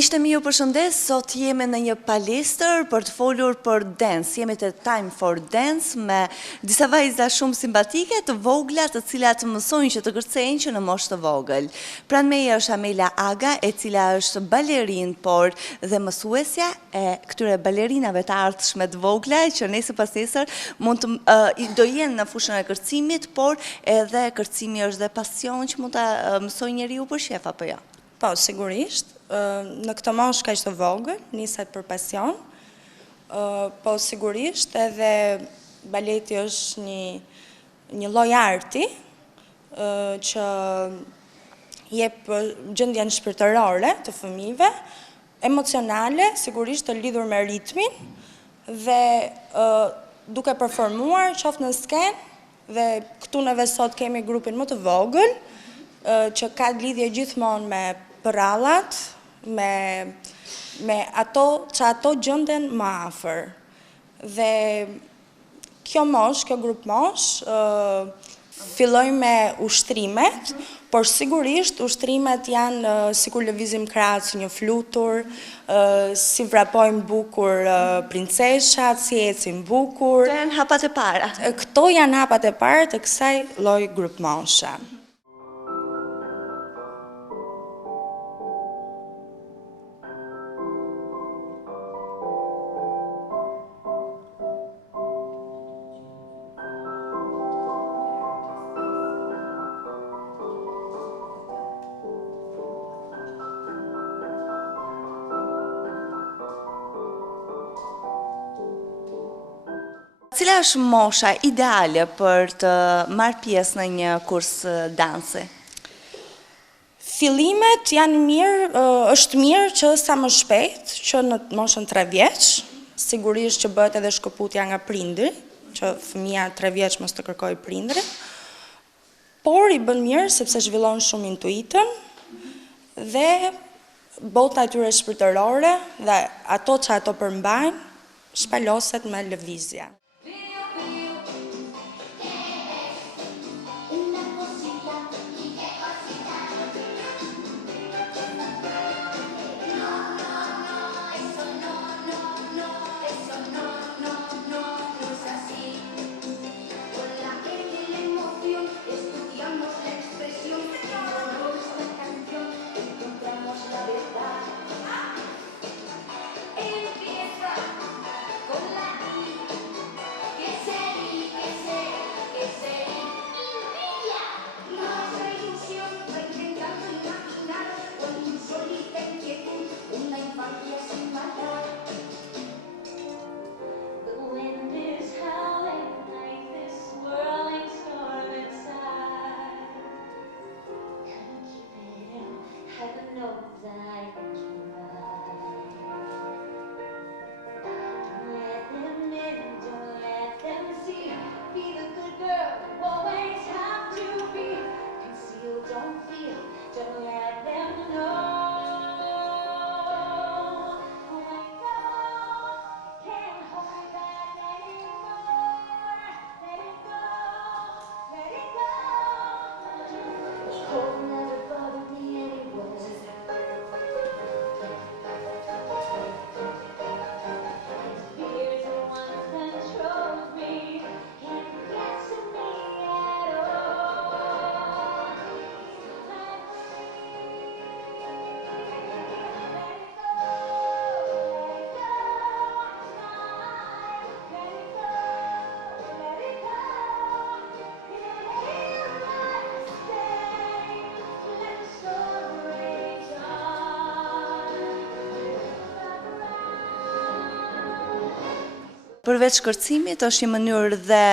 Miqtë e mi ju përshëndes, sot jemi në një palestër për të folur për dance. Jemi të Time for Dance me disa vajza shumë simpatike të vogla të cilat mësojnë që të kërcejnë që në moshë të vogël. Pranë meje është Amela Aga, e cila është balerin, por dhe mësuesja e këtyre balerinave të ardhshme të vogla, që nesër pas nesër mund të do jenë në fushën e kërcimit, por edhe kërcimi është dhe pasion që mund të mësoj njeriu për shef apo jo? Po, sigurisht. Në këtë moshë kaq të vogël, niset për pasion. Po, sigurisht, edhe baleti është një lloj arti që jep gjendjen shpirtërore të fëmijëve, emocionale, sigurisht të lidhur me ritmin dhe duke performuar qoftë në skenë dhe këtu neve sot kemi grupin më të vogël që ka lidhje gjithmonë me përrallat, me ato që ato gjënden më afër. Dhe kjo mosh, kjo grup mosh, filloj me ushtrimet, por sigurisht ushtrimet janë si kur lëvizim krahët si një flutur, si vrapojmë bukur princeshat, si ecim bukur. Këto janë hapat e para. Këto janë hapat e para të kësaj lloj grup moshe. Cila është mosha ideale për të marrë pjesë në një kurs dansi? Fillimet janë mirë, është mirë që sa më shpejt, që në moshën 3 vjeç, sigurisht që bëhet edhe shkëputja nga prindri, që fëmia 3 vjeç mos të kërkojë prindrit, por i bën mirë sepse zhvillon shumë intuitën dhe bota e tyre shpirtërore dhe ato që ato përmbajnë shpaloset me lëvizje. Përveç kërcimit është një mënyrë dhe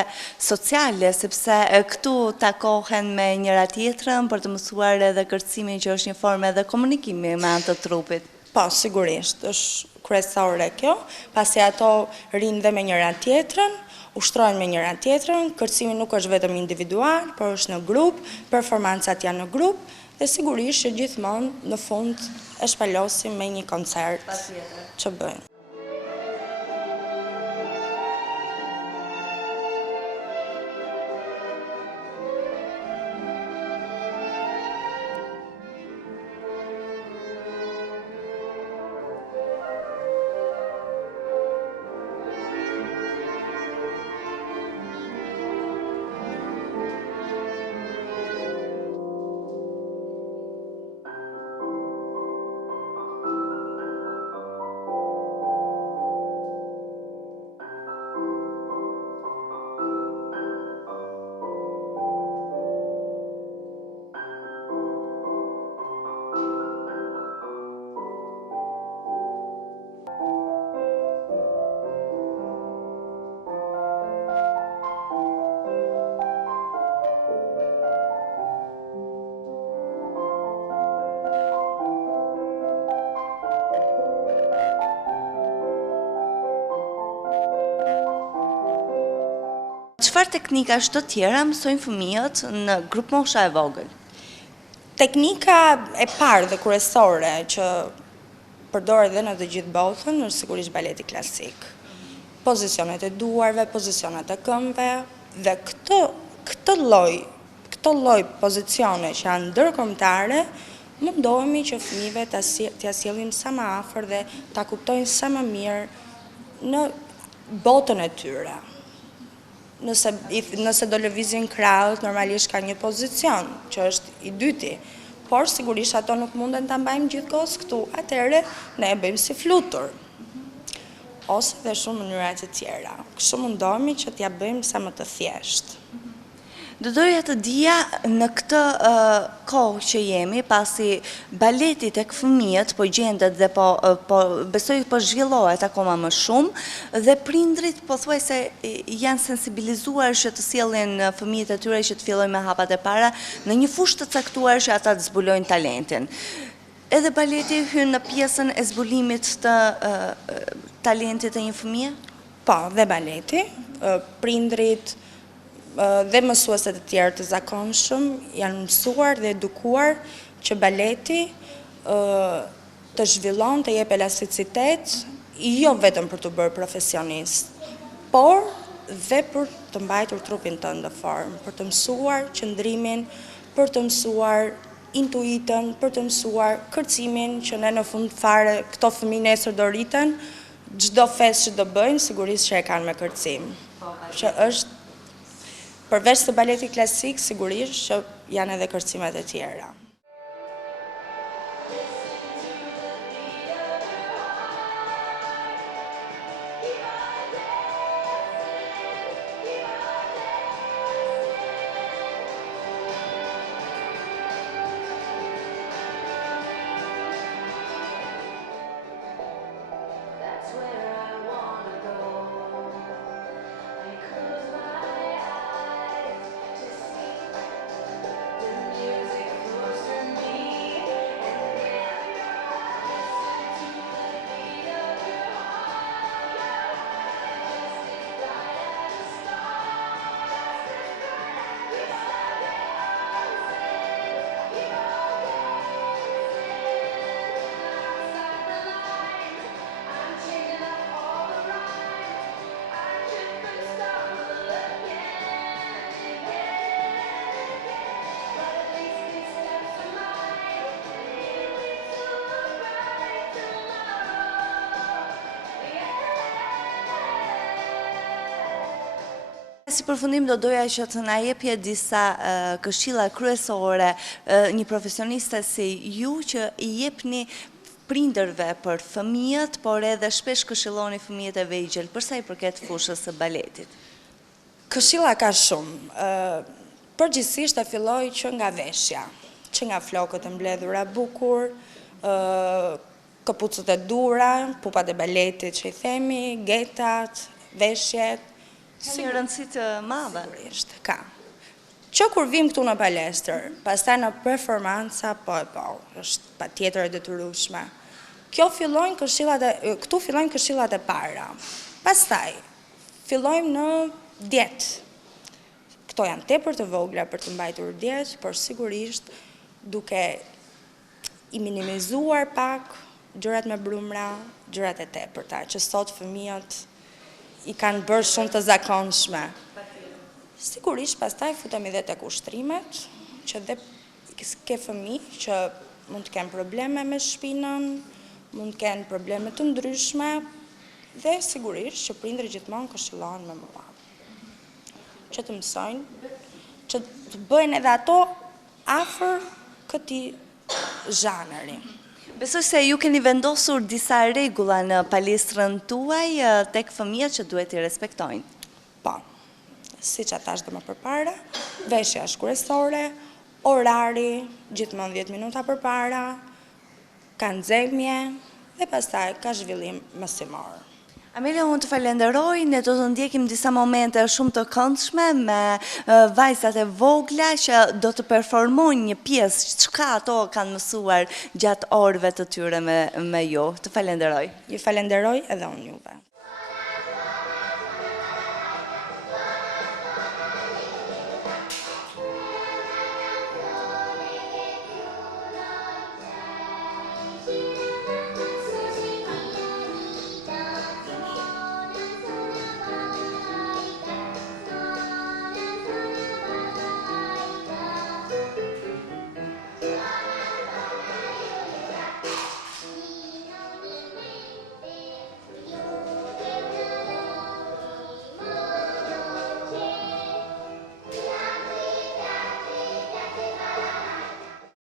sociale, sepse këtu takohen me njëra tjetrën për të mësuar edhe kërcimin që është një formë edhe komunikimi me anë të trupit. Po, sigurisht, është kryesore kjo, pasi ato rinë dhe me njëra tjetrën, ushtrojnë me njëra tjetrën, kërcimi nuk është vetëm individual, por është në grup, performancat janë në grup, dhe sigurisht që gjithmonë në fund e shpalosim me një koncert që bëjnë. çfarë teknikash të tjera mësojnë fëmijët në grup mosha e vogël? Teknika e parë dhe kryesore që përdoret dhe në të gjithë botën është sigurisht baleti klasik. Pozicionet e duarve, pozicionet e këmbëve dhe këtë lloj pozicione që janë ndërkombëtare, mundohemi që fëmijëve t'ia sjellim sa më afër dhe ta kuptojnë sa më mirë në botën e tyre. Nëse do lëvizin krahët, normalisht ka një pozicion që është i dyti, por sigurisht ato nuk munden ta mbajmë gjithkohës këtu, atëherë ne e bëjmë si flutur. Ose dhe shumë mënyra të tjera. Kështu mundohemi që t'ja bëjmë sa më të thjeshtë. Do doja të dija në këtë kohë që jemi, pasi baleti tek fëmijët po gjendet dhe besoj po zhvillohet akoma më shumë dhe prindrit pothuajse janë sensibilizuar që të sjellin fëmijët e tyre që të fillojnë me hapat e para në një fushë të caktuar që ata të zbulojnë talentin. Edhe baleti hyn në pjesën e zbulimit të talentit të një fëmije? Po, dhe baleti, prindrit dhe mësueset e tjerë të zakonshëm janë mësuar dhe edukuar që baleti të zhvillon, të jep elasticitet, jo vetëm për të bërë profesionist, por dhe për të mbajtur trupin tënd në formë, për të mësuar qëndrimin, për të mësuar intuitën, për të mësuar kërcimin, që ne në fund fare këto fëmijë nesër do rriten, çdo festë që do bëjnë, sigurisht që e kanë me kërcim. Që është përveç të baletit klasik, sigurisht që janë edhe kërcimet e tjera. Si përfundim do doja që të na jepje disa këshilla kryesore një profesioniste si ju që i jepni prindërve për fëmijët, por edhe shpesh këshilloni fëmijët e vegjël për sa i përket fushës së baletit. Këshilla ka shumë. Përgjithsisht e filloj që nga veshja, që nga flokët e mbledhura bukur, këpucët e dura, pupat e baletit që i themi, getat, veshjet. Ka një rëndësi të madhe. Sigurisht, ka. Që kur vim këtu në palestër, pastaj në performanca, po, është patjetër e detyrueshme. Këtu fillojnë këshillat e para. Pastaj fillojmë në dietë. Këto janë tepër të vogla për të mbajtur dietë, por sigurisht duke i minimizuar pak gjërat me brumra, gjërat e tepërta, që sot fëmijët i kanë bërë shumë të zakonshme. Sigurisht, pastaj futemi dhe tek ushtrimet, që dhe ke fëmijë që mund të kenë probleme me shpinën, mund të kenë probleme të ndryshme, dhe sigurisht që prindrit gjithmonë këshillohen me mua. Që të mësojnë, që të bëjnë edhe ato afër këtij zhanri. Besoj se ju keni vendosur disa rregulla në palestrën tuaj tek fëmijët që duhet i respektojnë. Po, siç e thash dhe më përpara, veshja është kryesore, orari gjithmonë 10 minuta përpara, ka nxemje dhe pastaj ka zhvillim mësimor. Amelia, unë të falenderoj, ne do të ndjekim disa momente shumë të këndshme me vajzat e vogla që do të performojnë një pjesë, çka ato kanë mësuar gjatë orëve të tyre me ju. Të falenderoj. Ju falenderoj edhe unë juve.